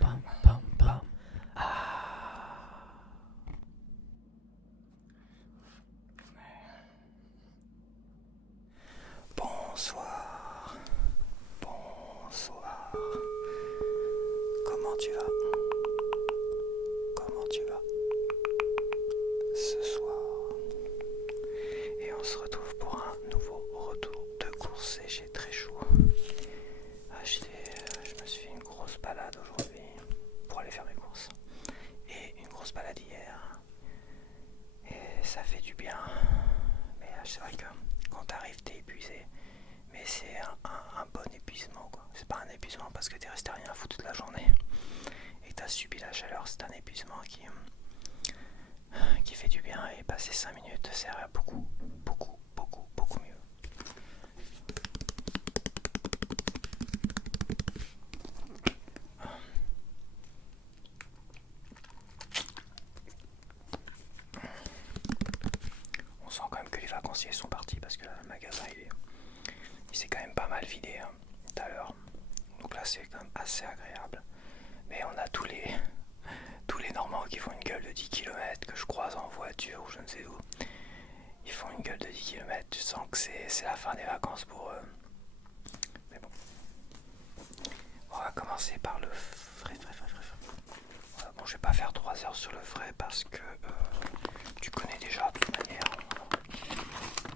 Pam, pam, pam. Ah. Bonsoir. Bonsoir. Comment tu vas? Comment tu vas ce soir? Et on se retrouve pour un nouveau retour de course et j'ai très chaud. Je me suis fait une grosse balade aujourd'hui pour aller faire mes courses. Et une grosse balade hier. Et ça fait du bien. Mais c'est vrai que quand t'arrives t'es épuisé. Mais c'est un bon épuisement quoi. C'est pas un épuisement parce que t'es resté rien à foutre toute la journée. Et que t'as subi la chaleur. C'est un épuisement qui fait du bien. Et passer 5 minutes c'est beaucoup mieux. On sent quand même que les vacanciers sont partis parce que le magasin il s'est quand même pas mal vidé tout à l'heure. Donc là c'est quand même assez agréable. Mais on a tous les Normands qui font une gueule de 10 km que je croise en voiture ou je ne sais où. Ils font une gueule de 10 km, tu sens que c'est la fin des vacances pour eux. Mais bon. On va commencer par le frais. Voilà, bon, je vais pas faire 3 heures sur le frais parce que tu connais déjà de toute manière.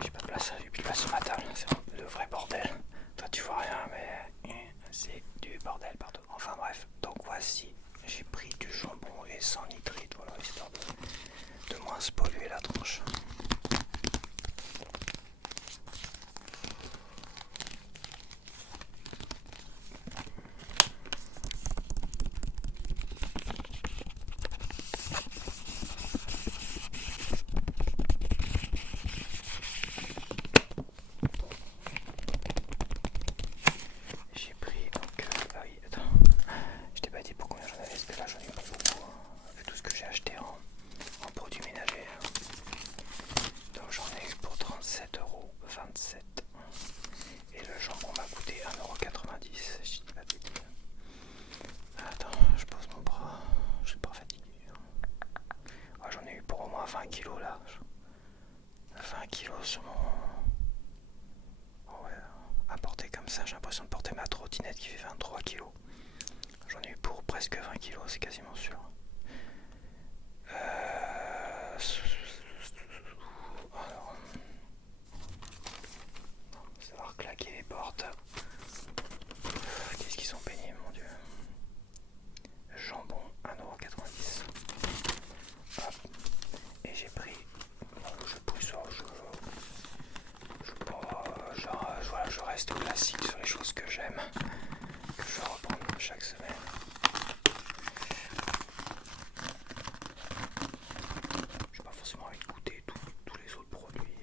J'ai pas de place sur ma table, c'est le vrai bordel. Toi tu vois rien mais c'est du bordel partout. Enfin bref, donc voici, j'ai pris du jambon et sans nitrite, voilà, histoire de moins se polluer la tronche. J'ai pris donc, ah oui, attends, je t'ai pas dit pour combien j'en avais, parce que là j'en ai pas beaucoup, vu tout ce que j'ai acheté en produits ménagers. Donc j'en ai eu pour 37,27 €. Et le jambon m'a coûté 1,90 €, je dis pas de bêtises. Attends, je pose mon bras, je suis pas fatigué. Ouais, j'en ai eu pour au moins 20 kilos là. 20 kilos sur mon... Ouais, à porter comme ça, j'ai l'impression de porter ma trottinette qui fait 23 kilos. J'en ai eu pour presque 20 kilos, c'est quasiment sûr. Alors, ça va reclaquer les portes. Qu'est-ce qu'ils sont pénibles, mon dieu. Jambon, 1,90 €. Hop. Et j'ai pris... Je pousse, voilà, je reste classique sur les choses que j'aime, que je vais reprendre chaque semaine. J'ai pas forcément envie de goûter tous les autres produits.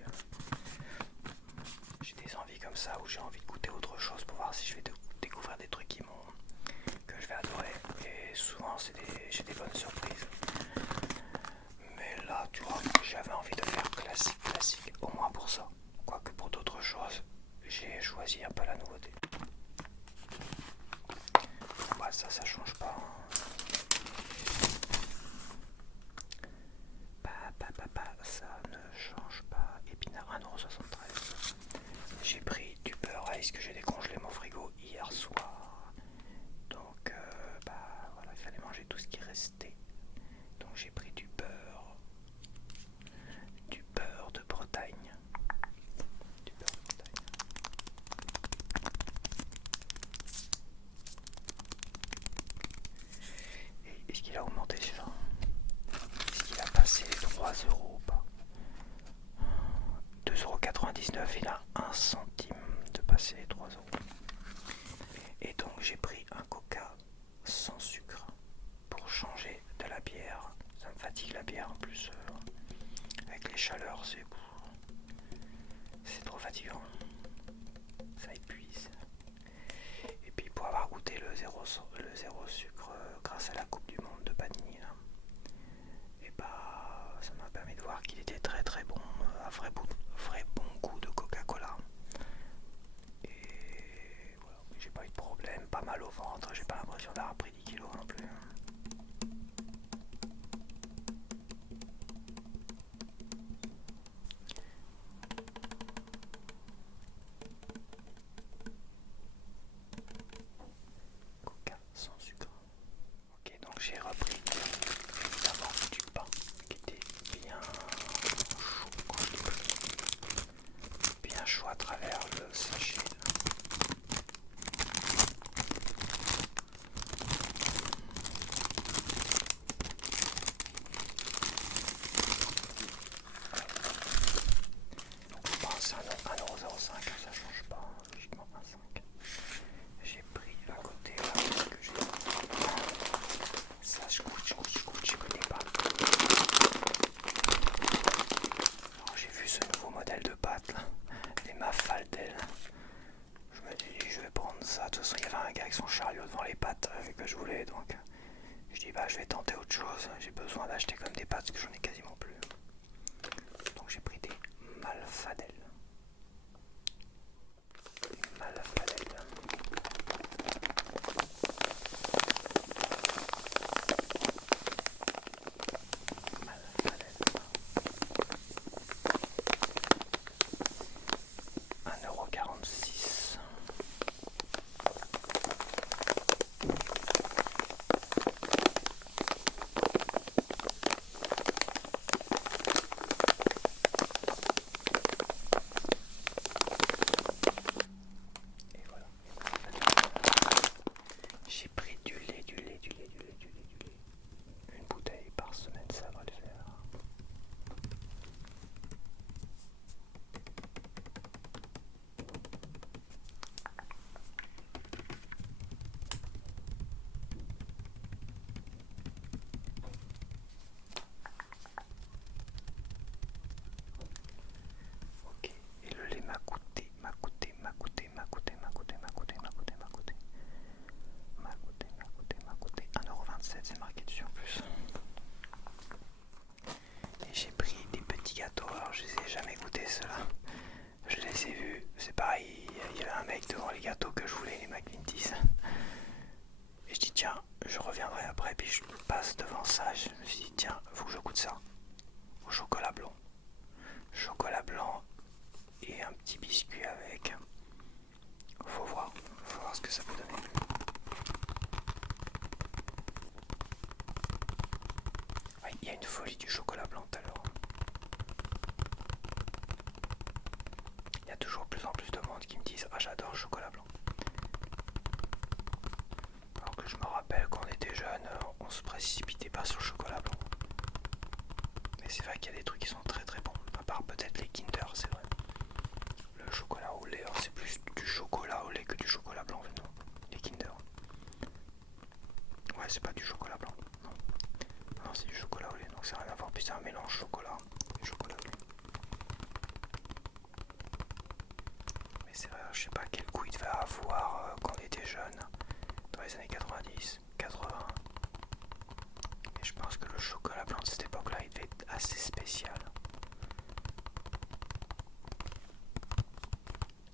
J'ai des envies comme ça où j'ai envie de goûter autre chose pour voir si je vais découvrir des trucs que je vais adorer. Et souvent j'ai des bonnes surprises. Mais là, tu vois, j'avais envie de faire classique, au moins pour ça. Quoique pour d'autres choses, j'ai choisi un peu la nouveauté. Bah ça change pas. Ça ne change pas. Épinard 1,73 €. J'ai pris du beurre ice que j'ai décongelé mon frigo hier soir. Donc voilà, il fallait manger tout ce qui restait. Donc j'ai pris du beurre de Bretagne. Du beurre de Bretagne. pas mal au ventre, j'ai pas l'impression d'avoir pris 10 kilos non plus. Coca sans sucre. Ok, donc j'ai repris évidemment du pain qui était bien chaud, bien chaud à travers le sachet. Donc je pense à 1,05€, ça change pas, logiquement 1,5. J'ai pris à côté là, parce que j'ai ça, je connais pas. Alors, j'ai vu ce nouveau modèle de pâte là, des Mafaldel. Je me dis je vais prendre ça. De toute façon il y avait un gars avec son chariot devant les pâtes que je voulais, donc je dis bah je vais tenter autre chose. J'ai besoin d'acheter comme des pâtes parce que j'en ai quasiment plus. Donc j'ai pris des Malfadel. Malfadel. Malfadel. 1,46€. Et voilà. J'ai pris du lait. Une bouteille par semaine, ça va le faire. Ok, et le lait m'a coûté 1,27€, c'est marqué dessus en plus. Et j'ai pris des petits gâteaux, alors je les ai jamais goûtés ceux-là. Je les ai vus, c'est pareil, il y avait un mec devant les gâteaux que je voulais, les McVitie's. Et je dis tiens, je reviendrai après, puis je passe devant ça, je me suis dit tiens, faut que je goûte ça. Au chocolat blanc. Chocolat blanc et un petit biscuit avec. Faut voir ce que ça peut donner. Ouais, il y a une folie du chocolat blanc tout à l'heure. Il y a toujours plus en plus de monde qui me disent ah j'adore le chocolat blanc. Alors que je me rappelle quand on était jeune, on se précipitait pas sur le chocolat blanc. Mais c'est vrai qu'il y a des trucs qui sont très très bons. À part peut-être les Kinder, c'est vrai. Le chocolat au lait, c'est plus du chocolat au lait que du chocolat blanc, non. Les Kinder. Ouais, c'est pas du chocolat blanc. Non, non c'est du chocolat au lait. Donc ça n'a rien à voir. Puis c'est un mélange chocolat et chocolat au lait. Mais c'est vrai, je sais pas quel goût il devait avoir quand on était jeune. Dans les années 90, 80. Et je pense que le chocolat blanc de cette époque-là, il devait être assez spécial.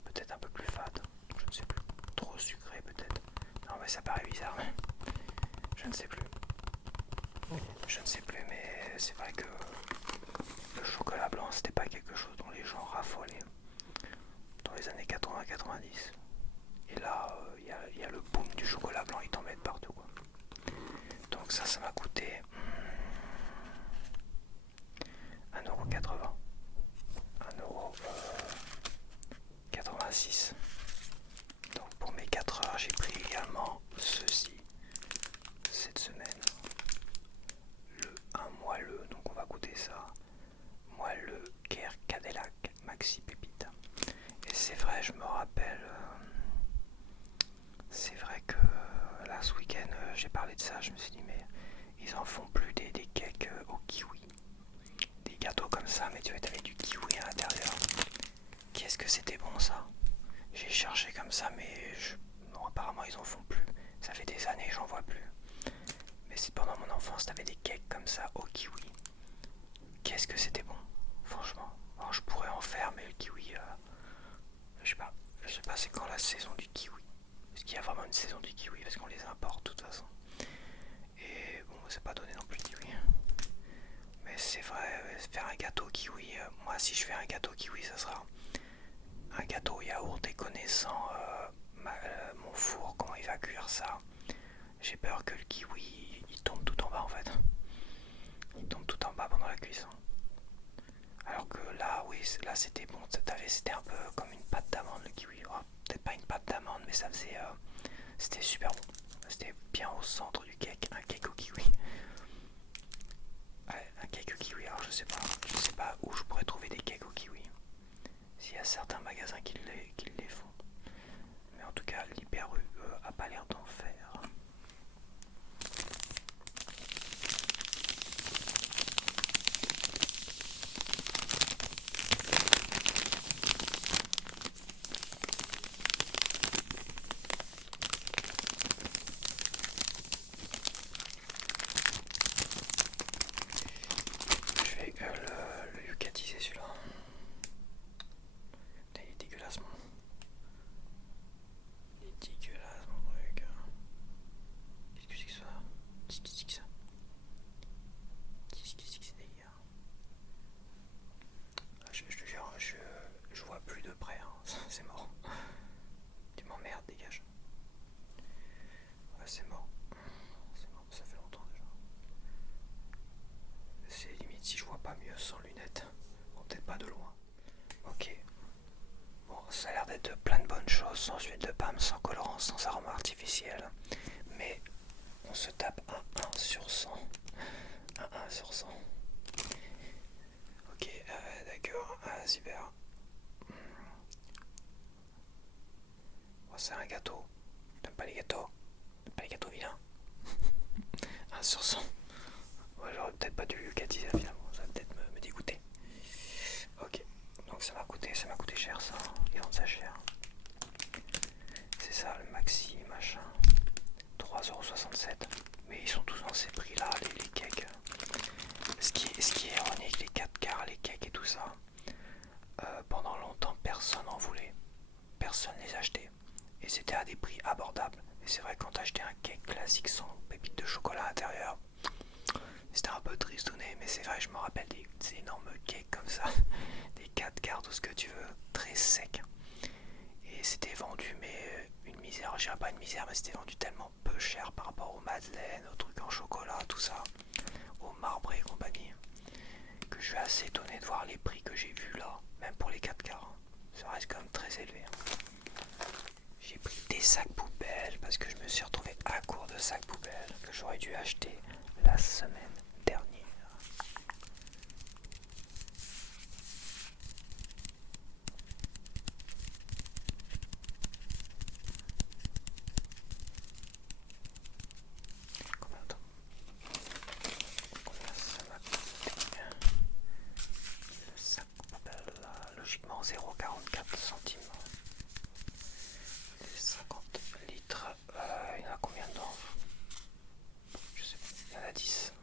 Peut-être un peu plus fade, je ne sais plus. Trop sucré peut-être. Non mais ça paraît bizarre. Je ne sais plus. Je ne sais plus, mais c'est vrai que le chocolat blanc, c'était pas quelque chose dont les gens raffolaient dans les années 80-90. Et là, il y a le boom du chocolat blanc, ils t'en mettent partout, quoi. Donc ça m'a coûté 1,80€. 1,86€. Donc pour mes 4 heures, j'ai pris également ceci cette semaine. Un moelleux, donc on va goûter ça. Moelleux Care Cadillac Maxi Pépite. Et c'est vrai, je me rappelle, c'est vrai que là ce week-end j'ai parlé de ça, je me suis dit mais ils en font plus des cakes au kiwi. Des gâteaux comme ça, mais tu vois, t'avais du kiwi à l'intérieur. Qu'est-ce que c'était bon ça? J'ai cherché comme ça, mais non, apparemment ils en font plus. Ça fait des années, j'en vois plus. Mais c'est pendant mon enfance, t'avais des cakes comme ça au kiwi. Qu'est-ce que c'était bon, franchement. Alors, je pourrais en faire, mais le kiwi, je sais pas c'est quand la saison du kiwi. Est-ce qu'il y a vraiment une saison du kiwi parce qu'on les importe de toute façon. Et bon, c'est pas donné non plus le kiwi. Mais c'est vrai, faire un gâteau kiwi, moi si je fais un gâteau kiwi, ça sera un gâteau au yaourt et connaissant mon four, comment il va cuire ça. J'ai peur que le kiwi il tombe tout en bas en fait. Il tombe tout en bas pendant la cuisson. Alors que là, oui, là c'était bon, c'était un peu comme une pâte d'amande le kiwi. Oh, peut-être pas une pâte d'amande, mais ça faisait. C'était super bon. C'était bien au centre du cake, un cake au kiwi. Ouais, un cake au kiwi, alors je sais pas où je pourrais trouver des cakes au kiwi. S'il y a certains magasins qui les font. Mais en tout cas, l'Hyper U a pas l'air d'en faire. Je vais le yucatiser celui-là. Il est dégueulasse mon. Il est dégueulasse mon truc. Qu'est-ce que c'est que ça? Qu'est-ce que c'est que ça? Qu'est-ce que c'est que ce délire? Je te jure, je vois plus de près, hein. C'est mort. Tu m'emmerdes, dégage. Ouais, c'est mort. C'est mort, ça fait longtemps déjà. C'est limite si je vois pas mieux sans lunettes. Bon, peut-être pas de loin. Ok. Bon, ça a l'air d'être plein de bonnes choses, sans huile de palme, sans colorant, sans arôme artificiel. Mais on se tape un 1 sur 100. Un 1 sur 100. Ok, d'accord, super. Oh, c'est un gâteau. T'aimes pas les gâteaux? T'aimes pas les gâteaux vilains? 1 sur 100. Ouais, j'aurais peut-être pas dû lucatiser finalement, ça va peut-être me dégoûter. Ok, donc ça m'a coûté cher ça. Ils vendent ça cher. C'est ça le maxi machin. 3,67€. Mais ils sont tous dans ces prix là, les cakes. Ce qui est ironique, les 4 quarts, les cakes et tout ça, pendant longtemps personne n'en voulait. Personne les achetait. Et c'était à des prix abordables. Et c'est vrai, quand t'achetais un cake classique sans pépites de chocolat à l'intérieur, c'était un peu tristouné, mais c'est vrai, je me rappelle des énormes cakes comme ça, des 4 quarts, tout ce que tu veux, très secs. Et c'était vendu, mais une misère, je dirais pas une misère, mais c'était vendu tellement peu cher par rapport aux madeleines, aux trucs en chocolat, tout ça, aux marbrés et compagnie, que je suis assez étonné de voir les prix que j'ai vus là, même pour les 4 quarts. Ça reste quand même très élevé. J'ai pris des sacs poubelles parce que je me suis retrouvé à court de sacs poubelles que j'aurais dû acheter la semaine dernière. Combien ça m'a coûté? Le sac poubelle, logiquement 0,44 centimes. Les 50 litres, il y en a combien dedans? Je sais pas, il y en a 10.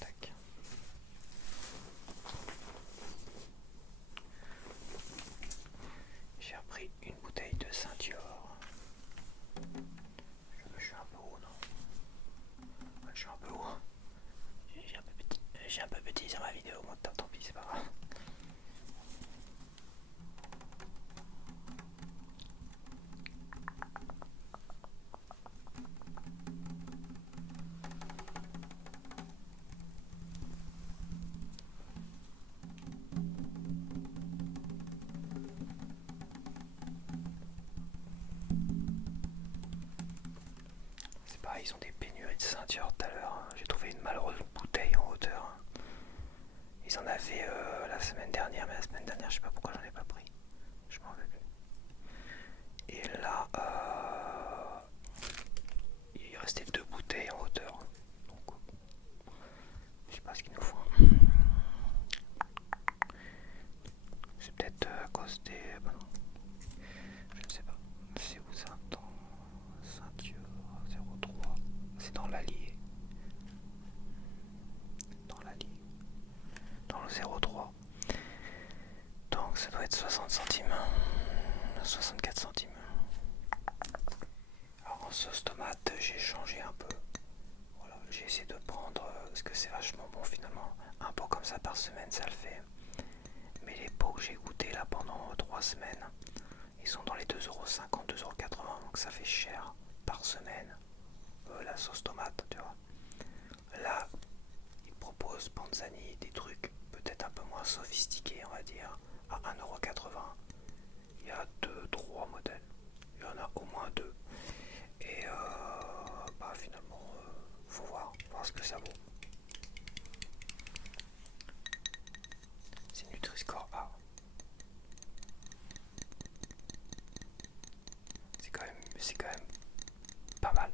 Tac. J'ai repris une bouteille de Saint-Dior. Je suis un peu haut, non? Je suis un peu haut. J'ai un peu petit sur ma vidéo, moi tant pis, c'est pas grave. C'est pareil, ils ont des pénuries de ceintures tout à l'heure. J'ai trouvé une malheureuse bouteille en hauteur. Ils en avaient la semaine dernière, mais la semaine dernière, je sais pas pourquoi j'en ai pas pris. Je m'en veux plus. Et là, il restait 2 bouteilles en hauteur. Donc, je sais pas ce qu'il nous faut. C'est peut-être à cause des. Bah non. Je ne sais pas. C'est où ça? Dans Saint-Dieu 03. C'est dans l'Allier. Dans l'Allier. Dans le 03. ça doit être 60 centimes. 64 centimes. Alors en sauce tomate, j'ai changé un peu. Voilà, j'ai essayé de prendre, parce que c'est vachement bon finalement. Un pot comme ça par semaine, ça le fait. Mais les pots que j'ai goûté là pendant 3 semaines, ils sont dans les 2,50€, 2,80€, donc ça fait cher par semaine. La sauce tomate, tu vois. Là, ils proposent Panzani des trucs peut-être un peu moins sophistiqués, on va dire, à 1,80€. Il y a 2-3 modèles. Il y en a au moins 2. Et finalement, faut voir ce que ça vaut. C'est Nutri-Score A. C'est quand même pas mal.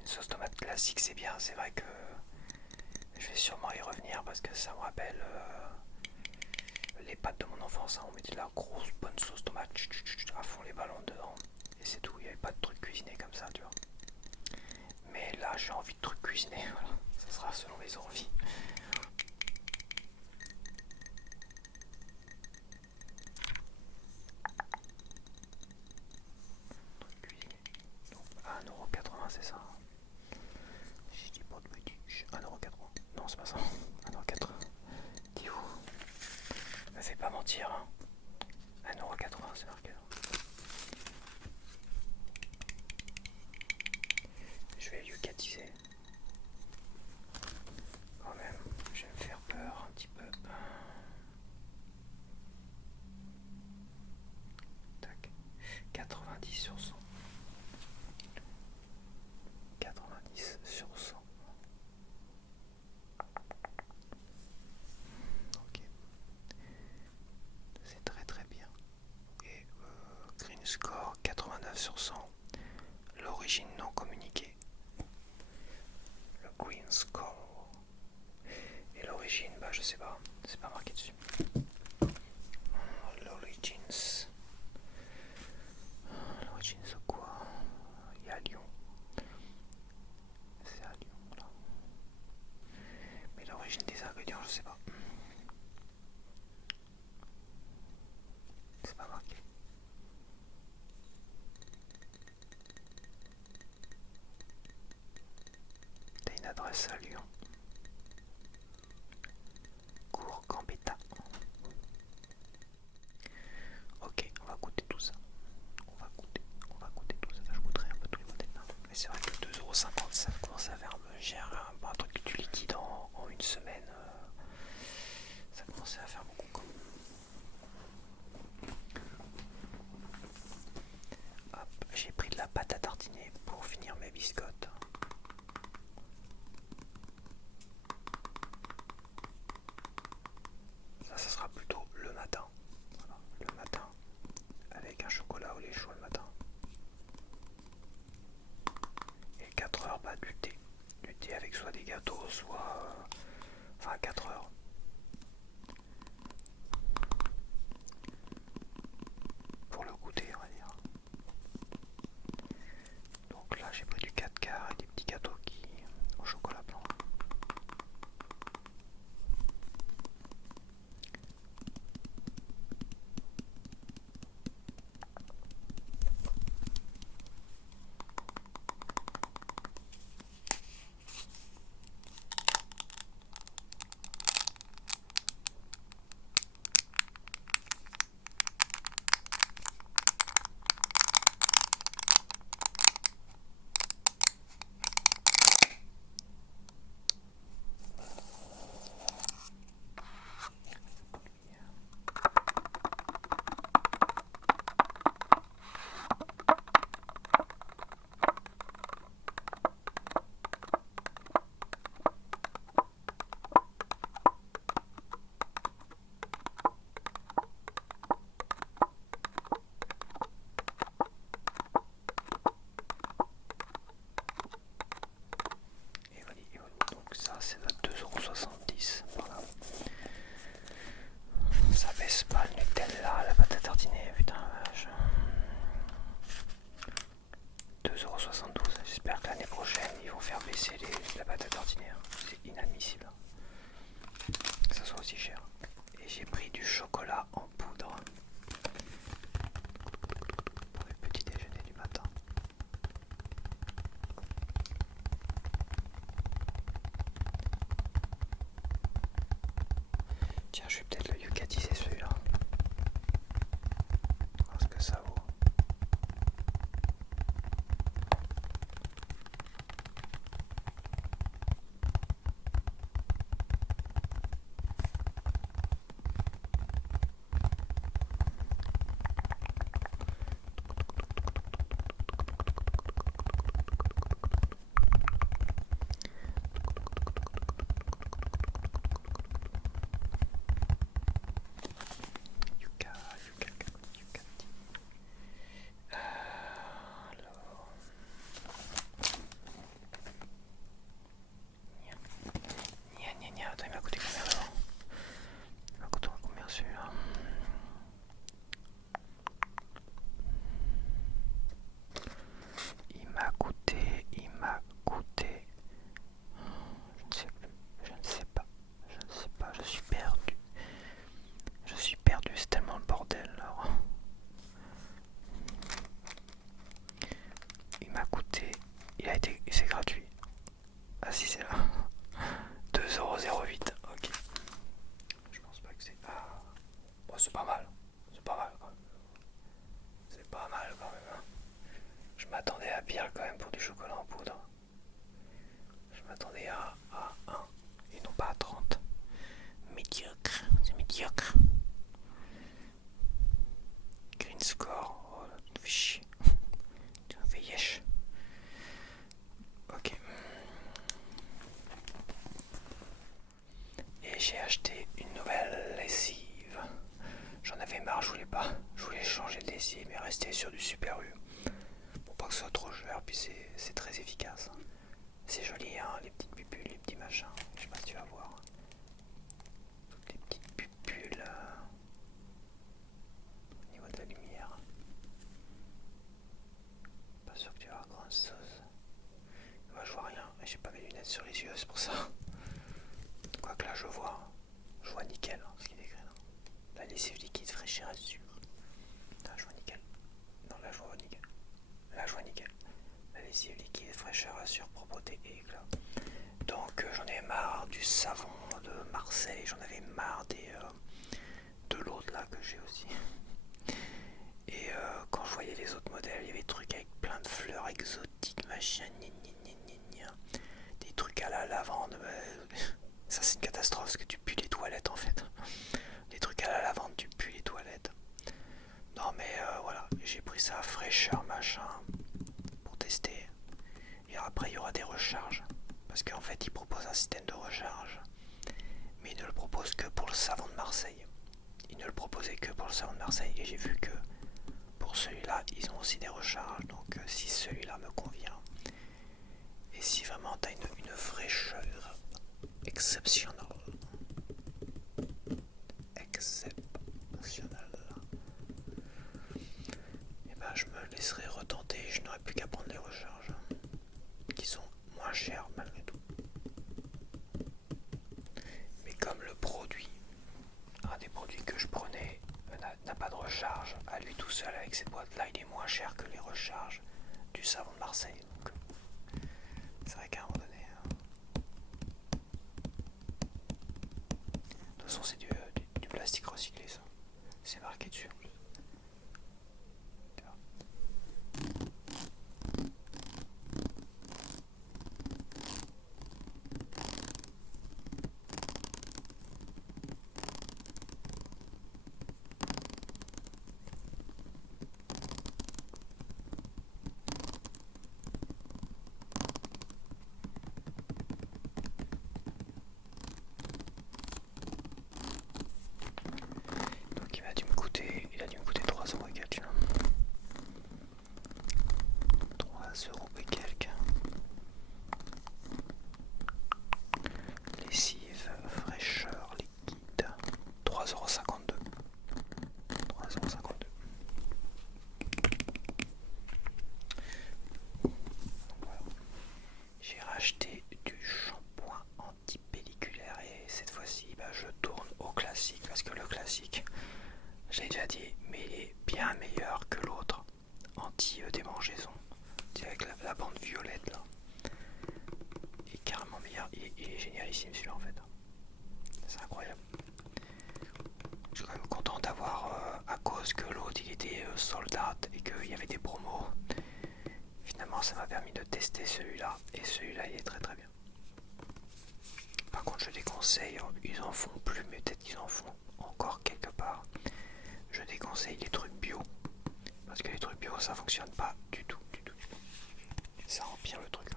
Une sauce tomate classique, c'est bien. C'est vrai que je vais sûrement y revenir parce que ça me rappelle les pâtes de mon enfance. On mettait de la grosse bonne sauce tomate à fond les ballons dedans. Et c'est tout. Il n'y avait pas de trucs cuisinés comme ça, tu vois. Mais là, j'ai envie de trucs cuisinés. Voilà. Ça sera selon mes envies. Trucs cuisinés. Donc, 1,80€, c'est ça. Si je dis pas de bêtises, 1,80€. Non, c'est pas ça. 1,80€. Dis où? Me fais pas mentir. Hein. 1,80€, c'est marqué. Je vais lucatiser. Quand même, je vais me faire peur un petit peu. Tac. 90 sur 100. 90 sur 100. Ok. C'est très très bien. Et Green Score 89 sur 100. L'origine non communiquée. Le Green Score. Et l'origine, je sais pas. C'est pas marqué dessus. L'Origins. L'origine c'est quoi? Il y a Lyon. C'est à Lyon là. Mais l'origine des ingrédients, je sais pas. C'est pas marqué. T'as une adresse à Lyon. Cours Gambetta. Ok, on va goûter tout ça. On va goûter tout ça. Je goûterai un peu tous les modèles. Mais c'est vrai que 2,50€, ça commence à faire un peu cher. Un truc que tu liquides en une semaine. Ça commençait à faire beaucoup quoi. Hop, j'ai pris de la pâte à tartiner pour finir mes biscottes. Ça sera plutôt le matin. Voilà, le matin avec un chocolat au lait chaud le matin. Et 4 heures, du thé. Du thé avec soit des gâteaux, soit... 4 heures. Pour le goûter, on va dire. Donc là, j'ai pris du 4-4. c'est pas mal. C'est pas mal quand même. C'est pas mal quand même. Hein. Je m'attendais à pire quand même pour du chocolat en poudre. Je m'attendais à 1 et non pas à 30. Médiocre, c'est médiocre. Green score, oh là, tu me fais chier. Tu me fais yesh. Ok. Et j'ai acheté une nouvelle lessive. J'en avais marre, je voulais pas. Je voulais changer de lessive mais rester sur du Super U. Pour pas que ce soit trop cher, puis c'est très efficace. C'est joli, hein, les petites pupules, les petits machins. Je sais pas si tu vas voir. Toutes les petites pupules au niveau de la lumière. Pas sûr que tu vas voir grand chose. Moi je vois rien, et j'ai pas mes lunettes sur les yeux, c'est pour ça. Quoique là je vois nickel, hein, ce qui est écrit là. La lessive liquide fraîcheur assure. Là je vois nickel. Non, là je vois nickel. Là je vois nickel. La lessive liquide fraîcheur assure propreté et éclat. Donc j'en ai marre du savon de Marseille, j'en avais marre de l'autre là que j'ai aussi. Et quand je voyais les autres modèles, il y avait des trucs avec plein de fleurs exotiques, machin, des trucs à la lavande. Ça c'est une catastrophe parce que tu pues les toilettes en fait. Des trucs à la lavande, tu pues les toilettes. Non mais voilà, j'ai pris ça fraîcheur machin pour tester. Et après il y aura des recharges. Parce qu'en fait ils proposent un système de recharge. Mais ils ne le proposent que pour le savon de Marseille. Ils ne le proposaient que pour le savon de Marseille. Et j'ai vu que pour celui-là, ils ont aussi des recharges. Donc si celui-là me convient, et si vraiment tu as une fraîcheur exceptionnelle, et ben je me laisserai retenter. Je n'aurai plus qu'à prendre les recharges, qui sont moins chères malgré tout. Mais comme le produit, un des produits que je prenais, n'a pas de recharge à lui tout seul avec ces boîtes-là, il est moins cher que les recharges du savon de Marseille. Donc, c'est vrai qu'à un moment donné, de toute façon c'est du plastique recyclé ça. C'est marqué dessus. Donc il a dû me coûter 3€ et quelques. 3€ et quelques. Lessive fraîcheur liquide. 3,52€. 3,52€. Voilà. J'ai racheté du shampoing antipelliculaire et cette fois-ci je tourne au classique parce que le classique, j'ai déjà dit, mais il est bien meilleur que l'autre anti-démangeaison. Avec la bande violette là. Il est carrément meilleur. Il est génialissime celui-là en fait. C'est incroyable. Je suis quand même content d'avoir, à cause que l'autre il était sold out et qu'il y avait des promos. Finalement ça m'a permis de tester celui-là. Et celui-là il est très très bien. Par contre je déconseille, ils en font plus mais peut-être qu'ils en font encore quelque part. Je déconseille les trucs bio. Parce que les trucs bio ça fonctionne pas du tout. Ça empire le truc.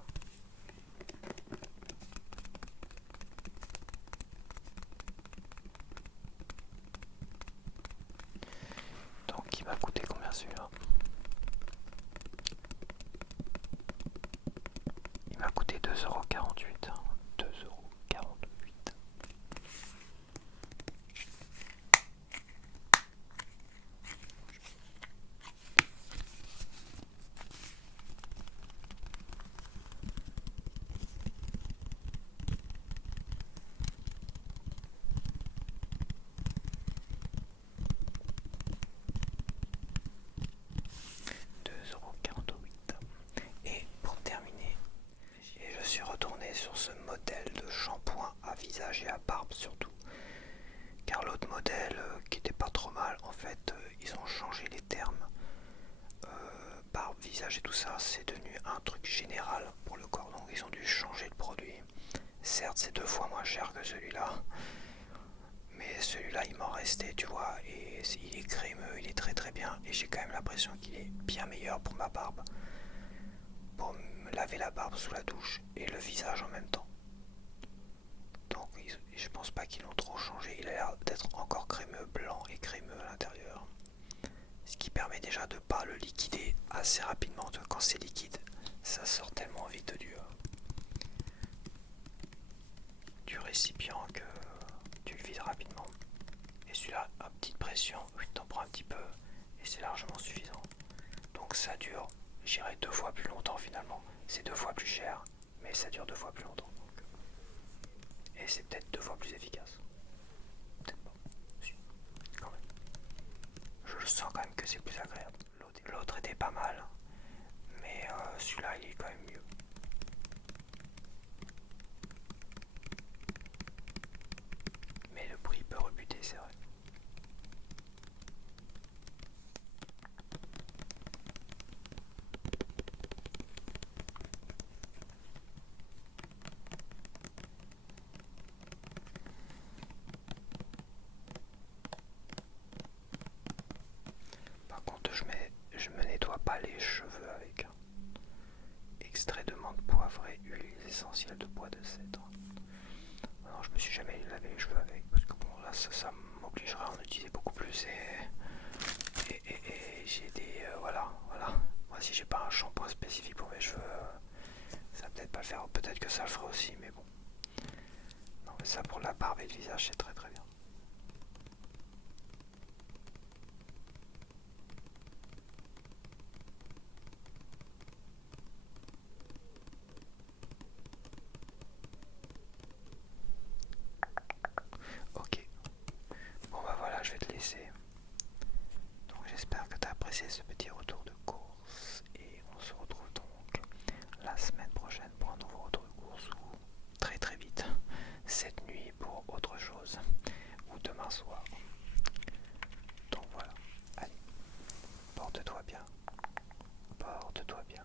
Donc il m'a coûté combien celui-là? Il m'a coûté 2,48€. 2,48€. changé les termes. Barbe, visage et tout ça, c'est devenu un truc général pour le corps, donc ils ont dû changer le produit. Certes, c'est 2 fois moins cher que celui-là, mais celui-là il m'en restait, tu vois, et il est crémeux, il est très très bien, et j'ai quand même l'impression qu'il est bien meilleur pour ma barbe, pour me laver la barbe sous la douche et le visage en même temps. Donc je pense pas qu'ils l'ont trop changé, il a l'air d'être encore crémeux, blanc et crémeux à l'intérieur. Ce qui permet déjà de ne pas le liquider assez rapidement. Quand c'est liquide, ça sort tellement vite du récipient que tu le vides rapidement. Et celui-là, à petite pression, t'en prends un petit peu et c'est largement suffisant. Donc ça dure, j'irai 2 fois plus longtemps finalement. C'est 2 fois plus cher, mais ça dure 2 fois plus longtemps. Donc. Et c'est peut-être 2 fois plus efficace. Peut-être pas. Si, quand même. Je sens quand même que c'est plus agréable. L'autre était pas mal, mais celui-là il est quand même mieux. Mais le prix peut rebuter, c'est vrai. Par contre, je me nettoie pas les cheveux avec extrait de menthe poivrée, huile essentielle de bois de cèdre. Non, je me suis jamais lavé les cheveux avec parce que bon là ça m'obligerait à en utiliser beaucoup plus et j'ai des voilà. Moi si j'ai pas un shampoing spécifique pour mes cheveux, ça va peut-être pas le faire. Peut-être que ça le ferait aussi, mais bon. Non mais ça pour la barbe et le visage c'est très très bien. Ok. Bon bah voilà, je vais te laisser. Donc j'espère que tu as apprécié ce petit retour de course et on se retrouve donc la semaine prochaine pour un nouveau retour de course ou très très vite cette nuit pour autre chose ou demain soir. Donc voilà, allez, porte-toi bien, porte-toi bien.